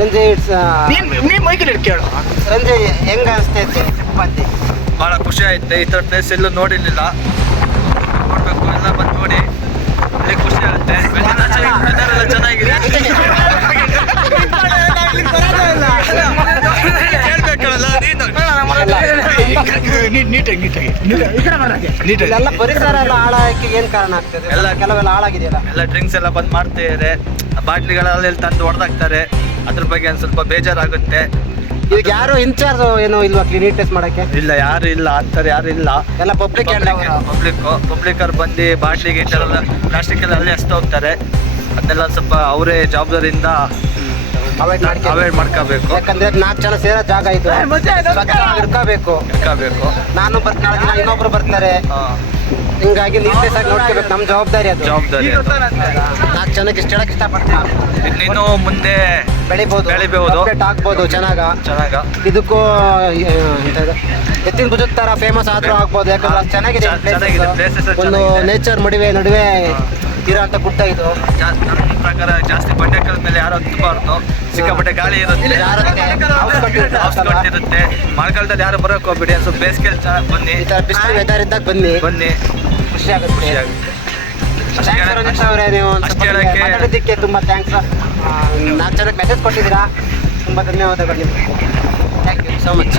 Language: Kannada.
ರಂಜಯ್ ಇಟ್ಸ್ ನೀನ್ ನೀನ್ ಮೈಕಲ್ ಕೇಳು ರಂಜಯ್ ಹೆಂಗ ಅನಿಸ್ತೈತೆ ತಿರುಪತಿ ಭಾಳ ಖುಷಿ ಆಯ್ತು ಈ ಥರ ಪ್ಲೇಸ್ ಎಲ್ಲೂ ನೋಡಿರ್ಲಿಲ್ಲ ನೋಡ್ಬೇಕು ಎಲ್ಲ ಬಂದು ನೋಡಿ ಖುಷಿ ಆಗುತ್ತೆ ಎಲ್ಲ ಚೆನ್ನಾಗಿದೆ ಹೇಳ್ಬೇಕಲ್ಲ ನೀನು ನೀಟಾಗಿ ನೀಟಾಗಿ ನೀಟಾಗಿ ಇದೆಲ್ಲ ಪರಿಸರ ಎಲ್ಲ ಹಾಳಾಗಕ್ಕೆ ಏನ್ ಕಾರಣ ಆಗ್ತದೆ ಎಲ್ಲ- ಕೆಲವೆಲ್ಲ ಹಾಳಾಗಿದೆಯಲ್ಲ ಎಲ್ಲ ಡ್ರಿಂಕ್ಸ್ ಎಲ್ಲ ಬಂದ್ ಮಾಡ್ತಿದ್ದಾರೆ ಬಾಟ್ಲಿಗಳೆಲ್ಲ ತಂದು ಹೊಡೆದಾಕ್ತಾರೆ ಅದ್ರ ಬಗ್ಗೆ ಒಂದು ಸ್ವಲ್ಪ ಬೇಜಾರಾಗುತ್ತೆ. ಈಗ ಯಾರು ಇನ್ಚಾರ್ಜ್ ಏನೋ ಇಲ್ವಾ ಟೆಸ್ಟ್ ಮಾಡಕ್ಕೆ? ಇಲ್ಲ ಯಾರು ಇಲ್ಲ ಆತರ ಯಾರು ಇಲ್ಲ. ಎಲ್ಲ ಪಬ್ಲಿಕ್ ಪಬ್ಲಿಕ್ ಪಬ್ಲಿಕರ್ ಬಂದು ಬಾಟ್ಲಿ ಗೀಟರೆಲ್ಲ ಪ್ಲಾಸ್ಟಿಕ್ ಎಲ್ಲ ಅಲ್ಲಿ ಹಸ್ತಾ ಹೋಗ್ತಾರೆ. ಅದನ್ನೆಲ್ಲ ಸ್ವಲ್ಪ ಅವರೇ ಜವಾಬ್ದಾರಿಯಿಂದ ಅವಾಯ್ಡ್ ಮಾಡ್ಕೋಬೇಕು. ಯಾಕಂದ್ರೆ ನಾಲ್ಕು ಜನ ಸೇರೋ ಜಾಗ ಇದು. ಹಿಡ್ಕೋಬೇಕು. ಇಡ್ಕೋಬೇಕು ನಾನು ಬರ್ತಾ ಇನ್ನೊಬ್ರು ಬರ್ತಾರೆ. ಹಿಂಗಾಗಿ ನೀಟ್ನೆಸ್ ಆಗಿ ನೋಡ್ಕೋಬೇಕು. ನಮ್ಮ ಜವಾಬ್ದಾರಿ ಅದು. ಜವಾಬ್ದಾರಿ. ನಾಲ್ಕು ಜನಕ್ಕೆ ಇಷ್ಟ ಹೇಳಕ್ ಇಷ್ಟಪಡ್ತೀನಿ. ಇನ್ನೇನು ಮುಂದೆ ಬೆಳಿಬೋದು. ಬೆಳಿಬೋದು. ಅಪ್ಡೇಟ್ ಆಗ್ಬೋದು ಚೆನ್ನಾಗ. ಚೆನ್ನಾಗ. ಇದಕ್ಕೂ ಎತ್ತಿನ ಭುಜದ ತರ ಫೇಮಸ್ ಆದ್ರೂ ಆಗ್ಬೋದು. ಯಾಕಂದ್ರೆ ಅಷ್ಟು ಚೆನ್ನಾಗಿದೆ ಚ- places. ಚೆನ್ನಾಗಿದೆ, places ಒಂದು ಚೆನ್ನಾಗಿದೆ. ನೇಚರ್ ಮಡಿವೆ ನಡುವೆ ಇರೋಂಥ ಗುಡ್ಡ ಇದು. ಜಾಸ್ತಿ ನನ್ನ ಪ್ರಕಾರ ಜಾಸ್ತಿ ಬಂಡೆಕಲ್ ಮೇಲೆ ಯಾರು ಹತ್ತಬಾರ್ದು. ಸಿಕ್ಕಾಪಟ್ಟೆ ಗಾಳಿ ಇರುತ್ತೆ. house ಇರುತ್ತೆ. House ಮಳೆಗಾಲದಲ್ಲಿ ಯಾರು ಬರಕ್ ಹೋಗ್ಬೇಡಿ. ಸ್ವಲ್ಪ ಬೇಸಿಗೆಯಲ್ಲಿ ಚೆನ್ನಾಗಿ ಬನ್ನಿ. ಈ ತರ ಬಿಸಿಲು ವೆದರ್ ಇದ್ದಾಗ ಬನ್ನಿ. ಬನ್ನಿ. ಖುಷಿ ಆಗುತ್ತೆ. ಖುಷಿ ಆಗುತ್ತೆ. Thanks ಅವರೇ ನೀವು. ಒಂದ್ ಅಷ್ಟೇ ಸ್ವಲ್ಪ ಹೇಳಕ್ಕೆ- ಮಾತಾಡಿದ್ದಕ್ಕೆ ತುಂಬಾ ಥ್ಯಾಂಕ್ಸ್ ನಾಲ್ಕು ಜನಕ್ಕೆ ಮೆಸೇಜ್ ಕೊಟ್ಟಿದ್ದೀರಾ? ತುಂಬ ಧನ್ಯವಾದಗಳು ನಿಮಗೆ. Thank you so much